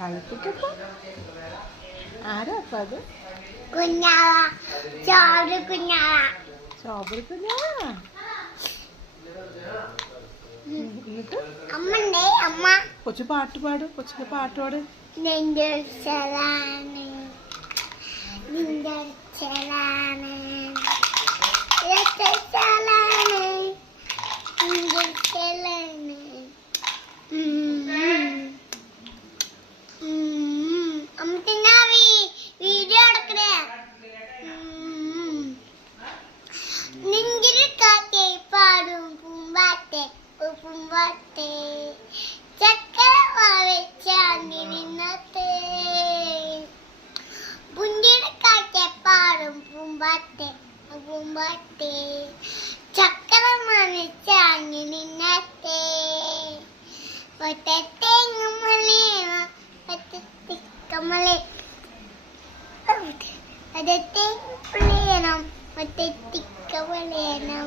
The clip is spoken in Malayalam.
കളിപ്പിക്കപ്പോ ആരാ അപ്പൊ അത്? കുഞ്ഞാവ, ചോറ് കുഞ്ഞാവ. സ്ട്രോബെറി കുഞ്ഞാവാ. എന്നിട്ട് അമ്മണ്ടേ അമ്മ കൊച്ചു പാട്ട് പാട്, കൊച്ചിന്റെ പാട്ട് പാട്. നിന്റെ അച്ഛനാണ്, നിന്റെ അച്ഛനാണ്, നിന്റെ അച്ഛനാണ്, നിന്റെ അച്ഛനാണ്. അമ്മ വീഡിയോ എടുക്കണേ. നെഞ്ചിൽ കാറ്റേ പാടും പൂമ്പാറ്റെ പൂമ്പാറ്റെ ചക്കര വാവച്ചാങ്ങി നിന്നത്തെ. പുഞ്ചിയുടെ കാറ്റേ പാടും പൂമ്പാറ്റെ പൂമ്പാറ്റെ ചക്കര മണിച്ചാങ്ങി നിന്നത്തെ. ഒറ്റത്തേങ്ങമലേ ഒറ്റത്തിക്കമലേ ഒറ്റത്തേങ്ങ ഒറ്റത്തിക്കമലേണം.